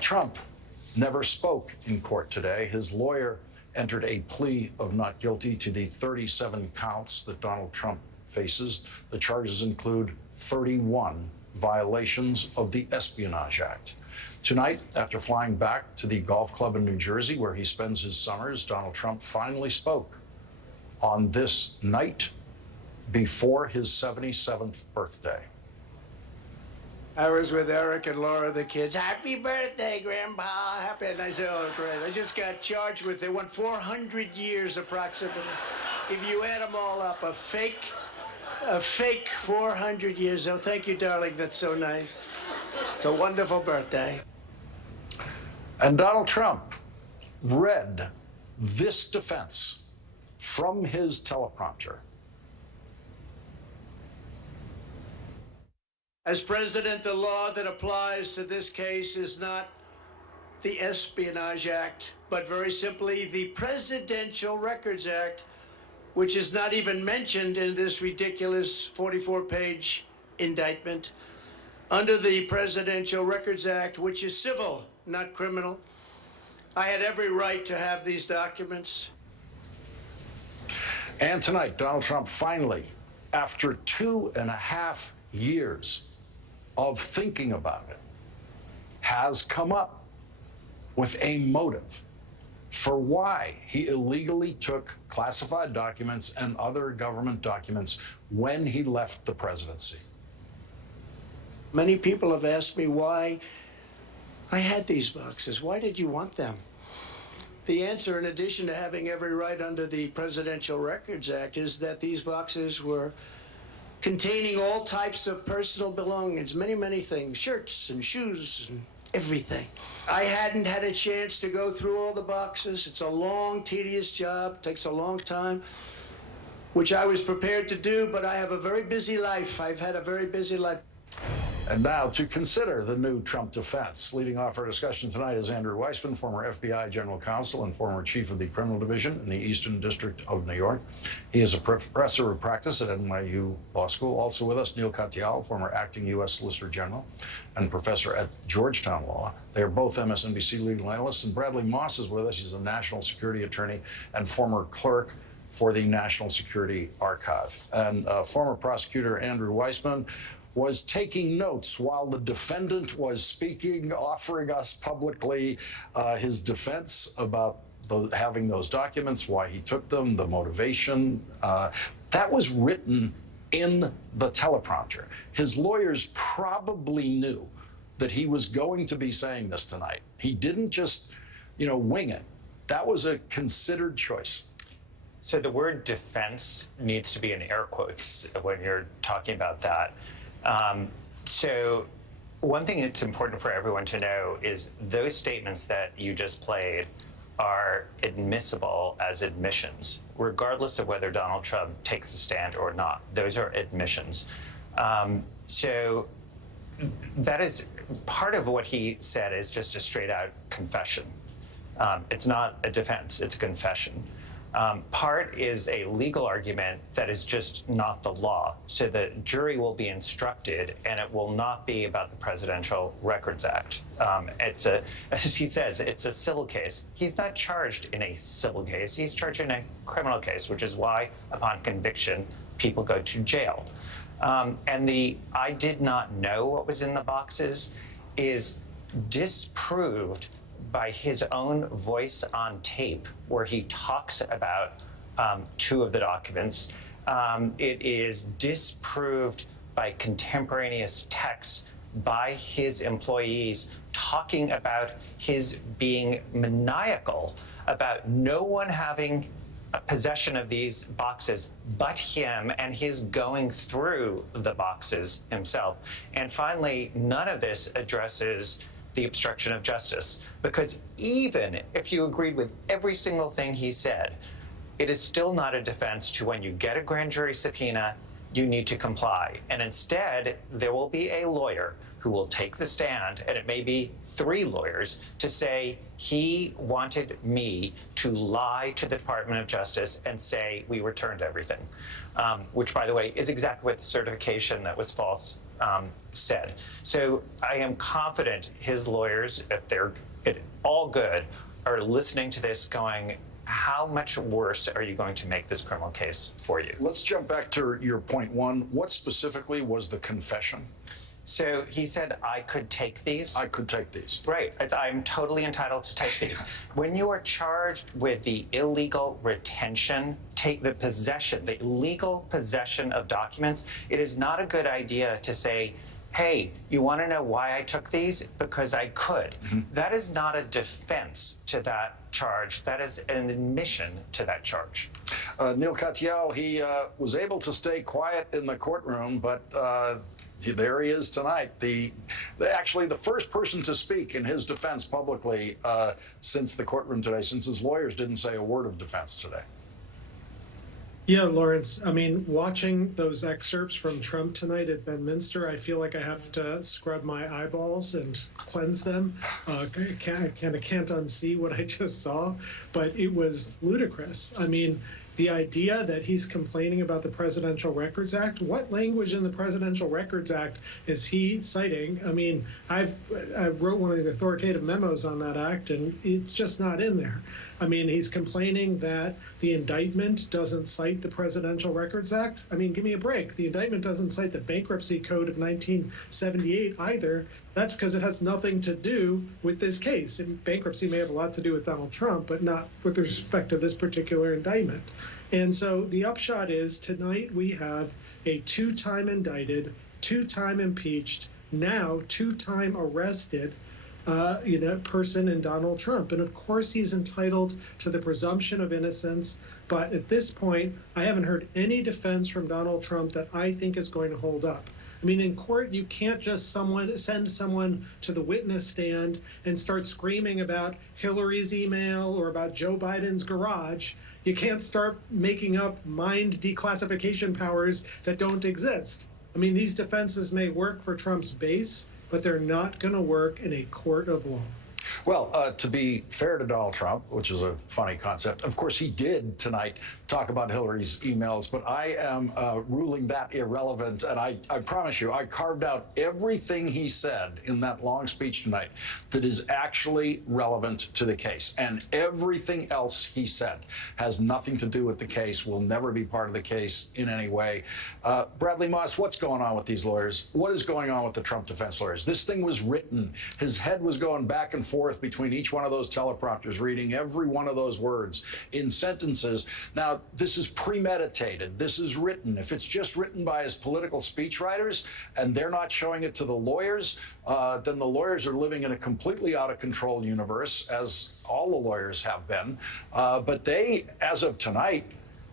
Donald Trump never spoke in court today. His lawyer entered a plea of not guilty to the 37 counts that Donald Trump faces. The charges include 31 violations of the Espionage Act. Tonight, after flying back to the golf club in New Jersey, where he spends his summers, Donald Trump finally spoke on this night before his 77th birthday. I was with Eric and Laura, the kids. Happy birthday, Grandpa. Happy. And I said, oh, great. I just got charged with, they want 400 years approximately. If you add them all up, a fake 400 years. Oh, thank you, darling. That's so nice. It's a wonderful birthday. And Donald Trump read this defense from his teleprompter. As president, the law that applies to this case is not the Espionage Act, but very simply the Presidential Records Act, which is not even mentioned in this ridiculous 44-page indictment. Under the Presidential Records Act, which is civil, not criminal, I had every right to have these documents. And tonight, Donald Trump finally, after 2.5 years of thinking about it, has come up with a motive for why he illegally took classified documents and other government documents when he left the presidency. Many people have asked me why I had these boxes. Why did you want them? The answer, in addition to having every right under the Presidential Records Act, is that these boxes were containing all types of personal belongings, many, many things, shirts and shoes and everything. I hadn't had a chance to go through all the boxes. It's a long, tedious job, takes a long time, which I was prepared to do, but I have a very busy life. I've had a very busy life. And now to consider the new Trump defense. Leading off our discussion tonight is Andrew Weissmann, former FBI General Counsel and former Chief of the Criminal Division in the Eastern District of New York. He is a professor of practice at NYU Law School. Also with us, Neal Katyal, former acting U.S. Solicitor General and professor at Georgetown Law. They are both MSNBC legal analysts. And Bradley Moss is with us. He's a national security attorney and former clerk for the National Security Archive. And former prosecutor Andrew Weissmann was taking notes while the defendant was speaking, offering us publicly his defense about having those documents, why he took them, the motivation. That was written in the teleprompter. His lawyers probably knew that he was going to be saying this tonight. He didn't just, wing it. That was a considered choice. So the word defense needs to be in air quotes when you're talking about that. So one thing that's important for everyone to know is those statements that you just played are admissible as admissions, regardless of whether Donald Trump takes a stand or not. Those are admissions. So that is part of what he said is just a straight out confession. It's not a defense, it's a confession. Part is a legal argument that is just not the law. So the jury will be instructed, and it will not be about the Presidential Records Act. As he says, it's a civil case. He's not charged in a civil case. He's charged in a criminal case, which is why, upon conviction, people go to jail. And the "I did not know what was in the boxes" is disproved by his own voice on tape, where he talks about two of the documents. It is disproved by contemporaneous texts by his employees talking about his being maniacal about no one having a possession of these boxes but him, and his going through the boxes himself. And finally, none of this addresses the obstruction of justice, because even if you agreed with every single thing he said, it is still not a defense to when you get a grand jury subpoena, you need to comply. And instead, there will be a lawyer who will take the stand, and it may be 3 lawyers, to say he wanted me to lie to the Department of Justice and say we returned everything, which, by the way, is exactly what the certification that was false said. So I am confident his lawyers, if they're all good, are listening to this going, how much worse are you going to make this criminal case for you? Let's jump back to your point one. What specifically was the confession? So he said, I could take these. I could take these. Right. I'm totally entitled to take these. When you are charged with the illegal retention, take the possession, the illegal possession of documents, it is not a good idea to say, hey, you want to know why I took these? Because I could. That is not a defense to that charge. That is an admission to that charge. Neal Katyal, he was able to stay quiet in the courtroom, but there he is tonight. Actually, the first person to speak in his defense publicly since the courtroom today, since his lawyers didn't say a word of defense today. Yeah, Lawrence, I mean, watching those excerpts from Trump tonight at Bedminster, I feel like I have to scrub my eyeballs and cleanse them. I can't unsee what I just saw, but it was ludicrous. I mean, the idea that he's complaining about the Presidential Records Act, what language in the Presidential Records Act is he citing? I mean, I wrote one of the authoritative memos on that act, and it's just not in there. I mean, he's complaining that the indictment doesn't cite the Presidential Records Act. I mean, give me a break. The indictment doesn't cite the Bankruptcy Code of 1978 either. That's because it has nothing to do with this case. And bankruptcy may have a lot to do with Donald Trump, but not with respect to this particular indictment. And so the upshot is tonight we have a two-time indicted, two-time impeached, now two-time arrested person in Donald Trump. And of course, he's entitled to the presumption of innocence. But at this point, I haven't heard any defense from Donald Trump that I think is going to hold up. I mean, in court, you can't just send someone to the witness stand and start screaming about Hillary's email or about Joe Biden's garage. You can't start making up mind declassification powers that don't exist. I mean, these defenses may work for Trump's base, but they're not going to work in a court of law. Well, to be fair to Donald Trump, which is a funny concept, of course, he did tonight talk about Hillary's emails, but I am ruling that irrelevant. And I promise you, I carved out everything he said in that long speech tonight that is actually relevant to the case. And everything else he said has nothing to do with the case, will never be part of the case in any way. Bradley Moss, what's going on with these lawyers? What is going on with the Trump defense lawyers? This thing was written. His head was going back and forth between each one of those teleprompters, reading every one of those words in sentences. Now, this is premeditated. This is written. If it's just written by his political speechwriters and they're not showing it to the lawyers, then the lawyers are living in a completely out of control universe, as all the lawyers have been. But they, as of tonight,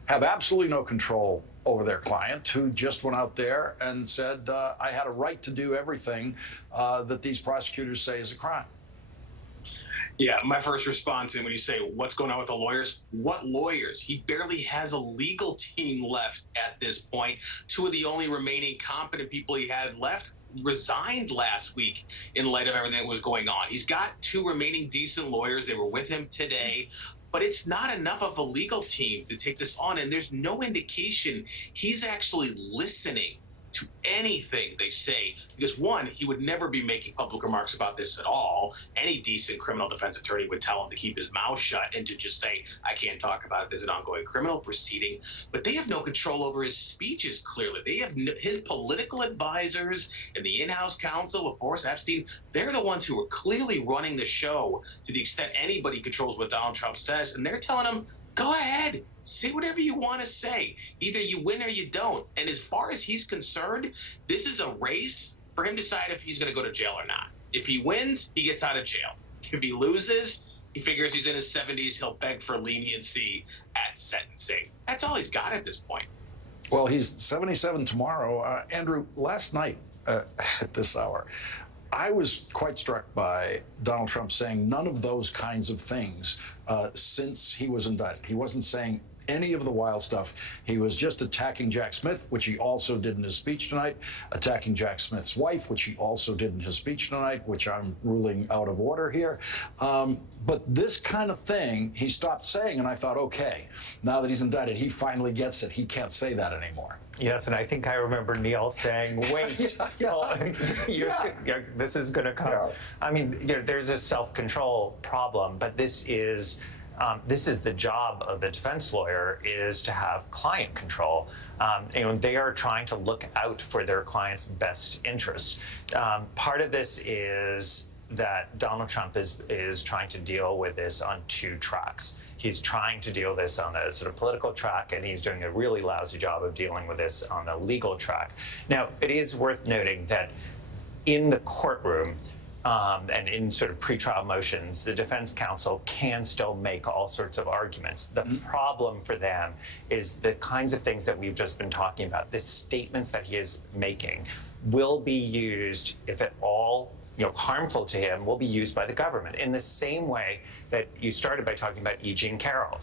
have absolutely no control over their client, who just went out there and said, I had a right to do everything that these prosecutors say is a crime. Yeah, my first response, and when you say what's going on with the lawyers, what lawyers? He barely has a legal team left at this point. Two of the only remaining competent people he had left resigned last week in light of everything that was going on. He's got two remaining decent lawyers. They were with him today. But it's not enough of a legal team to take this on, and there's no indication he's actually listening to anything they say, because one, he would never be making public remarks about this at all. Any decent criminal defense attorney would tell him to keep his mouth shut and to just say, I can't talk about it, there's an ongoing criminal proceeding. But they have no control over his speeches, clearly. They have his political advisors and the in-house counsel with Boris Epstein, they're the ones who are clearly running the show to the extent anybody controls what Donald Trump says, and they're telling him, go ahead, say whatever you want to say. Either you win or you don't. And as far as he's concerned, this is a race for him to decide if he's going to go to jail or not. If he wins, he gets out of jail. If he loses, he figures he's in his 70s, he'll beg for leniency at sentencing. That's all he's got at this point. Well, he's 77 tomorrow. Andrew, last night at this hour, I was quite struck by Donald Trump saying none of those kinds of things since he was indicted. He wasn't saying any of the wild stuff. He was just attacking Jack Smith, which he also did in his speech tonight, attacking Jack Smith's wife, which he also did in his speech tonight, which I'm ruling out of order here. But this kind of thing he stopped saying, and I thought, okay, now that he's indicted, he finally gets it. He can't say that anymore. Yes, and I think I remember Neal saying, wait, this is going to come. Yeah. I mean, there's a self-control problem, but this is the job of the defense lawyer, is to have client control. They are trying to look out for their client's best interest. Part of this is that Donald Trump is trying to deal with this on two tracks. He's trying to deal with this on a sort of political track, and he's doing a really lousy job of dealing with this on a legal track. Now, it is worth noting that in the courtroom, and in sort of pretrial motions, the defense counsel can still make all sorts of arguments. The problem for them is the kinds of things that we've just been talking about. The statements that he is making will be used, if at all harmful to him, will be used by the government in the same way that you started by talking about E. Jean Carroll.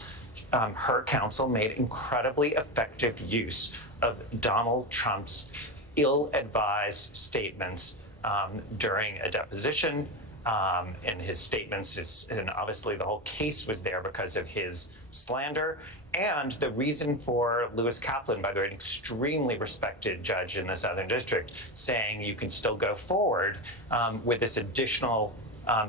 Her counsel made incredibly effective use of Donald Trump's ill-advised statements during a deposition, and his statements, and obviously the whole case was there because of his slander. And the reason for Lewis Kaplan, by the way, an extremely respected judge in the Southern District, saying you can still go forward with this additional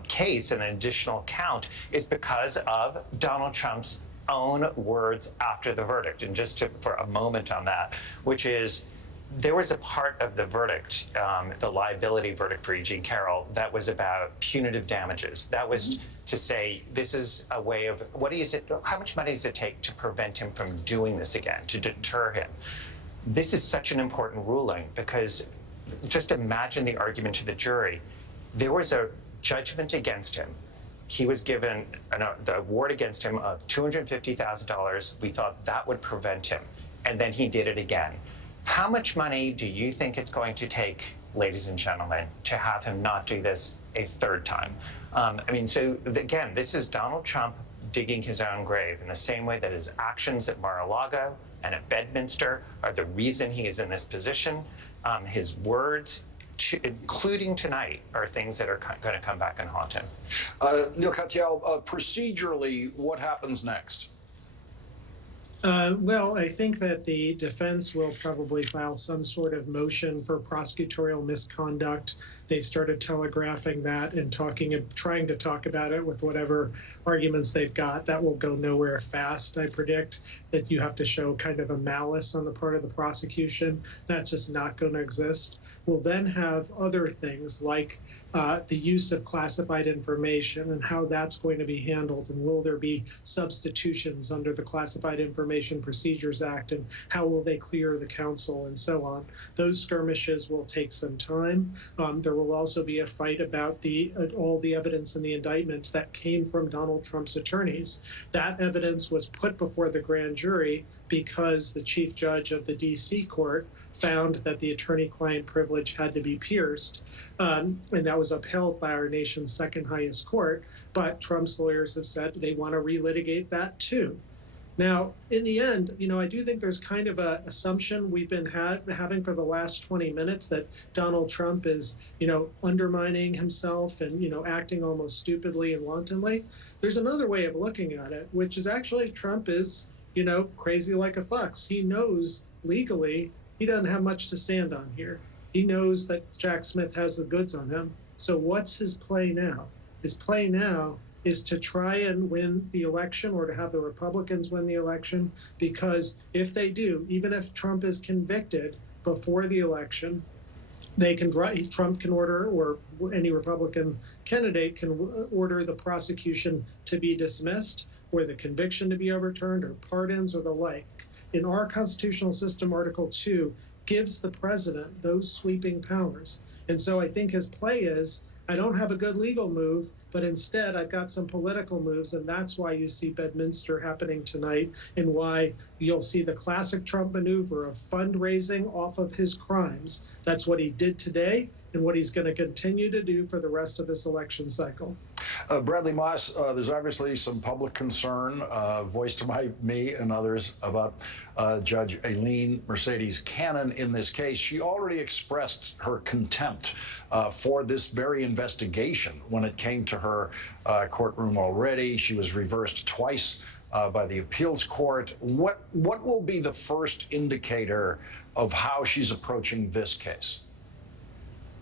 case and an additional count, is because of Donald Trump's own words after the verdict. And just for a moment on that, which is, there was a part of the verdict, the liability verdict for E. Jean Carroll, that was about punitive damages. That was to say, this is a way of, how much money does it take to prevent him from doing this again, to deter him? This is such an important ruling, because just imagine the argument to the jury. There was a judgment against him. He was given the award against him of $250,000. We thought that would prevent him. And then he did it again. How much money do you think it's going to take, ladies and gentlemen, to have him not do this a third time? So again, this is Donald Trump digging his own grave in the same way that his actions at Mar-a-Lago and at Bedminster are the reason he is in this position. His words, including tonight, are things that are going to come back and haunt him. Neal Katyal, procedurally, what happens next? Well, I think that the defense will probably file some sort of motion for prosecutorial misconduct. They've started telegraphing that and trying to talk about it with whatever arguments they've got. That will go nowhere fast. I predict that you have to show kind of a malice on the part of the prosecution. That's just not going to exist. We'll then have other things like the use of classified information and how that's going to be handled, and will there be substitutions under the Classified Information Procedures Act, and how will they clear the counsel, and so on. Those skirmishes will take some time. There will also be a fight about all the evidence in the indictment that came from Donald Trump's attorneys. That evidence was put before the grand jury because the chief judge of the D.C. court found that the attorney-client privilege had to be pierced, and that was upheld by our nation's second highest court. But Trump's lawyers have said they want to relitigate that too. Now, in the end, I do think there's kind of an assumption we've been having for the last 20 minutes that Donald Trump is, undermining himself and, acting almost stupidly and wantonly. There's another way of looking at it, which is actually Trump is, crazy like a fox. He knows legally he doesn't have much to stand on here. He knows that Jack Smith has the goods on him. So what's his play now? His play now is to try and win the election, or to have the Republicans win the election, because if they do, even if Trump is convicted before the election, Trump can order, or any Republican candidate can order, the prosecution to be dismissed, or the conviction to be overturned, or pardons, or the like. In our constitutional system, Article 2 gives the president those sweeping powers. And so I think his play is, I don't have a good legal move, but instead I've got some political moves, and that's why you see Bedminster happening tonight, and why you'll see the classic Trump maneuver of fundraising off of his crimes. That's what he did today, and what he's going to continue to do for the rest of this election cycle. Bradley Moss, there's obviously some public concern voiced by me and others about Judge Aileen Mercedes Cannon in this case. She already expressed her contempt for this very investigation when it came to her courtroom already. She was reversed twice by the appeals court. What will be the first indicator of how she's approaching this case?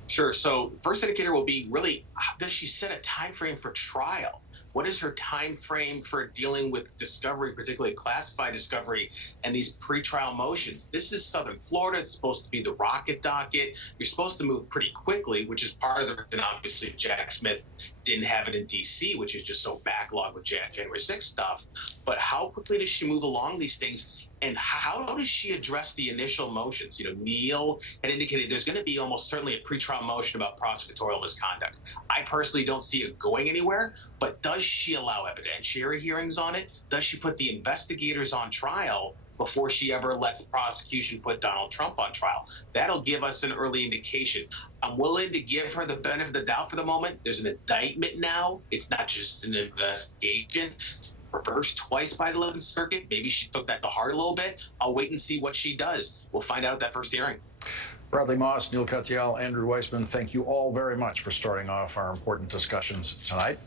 Sure. So first indicator will be really, does she set a time frame for trial? What is her time frame for dealing with discovery, particularly classified discovery, and these pretrial motions? This is Southern Florida. It's supposed to be the rocket docket. You're supposed to move pretty quickly, which is part of the reason, obviously, Jack Smith didn't have it in D.C., which is just so backlogged with January 6th stuff. But how quickly does she move along these things? And how does she address the initial motions? You know, Neal had indicated there's going to be almost certainly a pretrial motion about prosecutorial misconduct. I personally don't see it going anywhere, but does she allow evidentiary hearings on it? Does she put the investigators on trial before she ever lets the prosecution put Donald Trump on trial? That'll give us an early indication. I'm willing to give her the benefit of the doubt for the moment. There's an indictment now. It's not just an investigation. Reversed twice by the 11th Circuit. Maybe she took that to heart a little bit. I'll wait and see what she does. We'll find out at that first hearing. Bradley Moss, Neal Katyal, Andrew Weissmann, thank you all very much for starting off our important discussions tonight.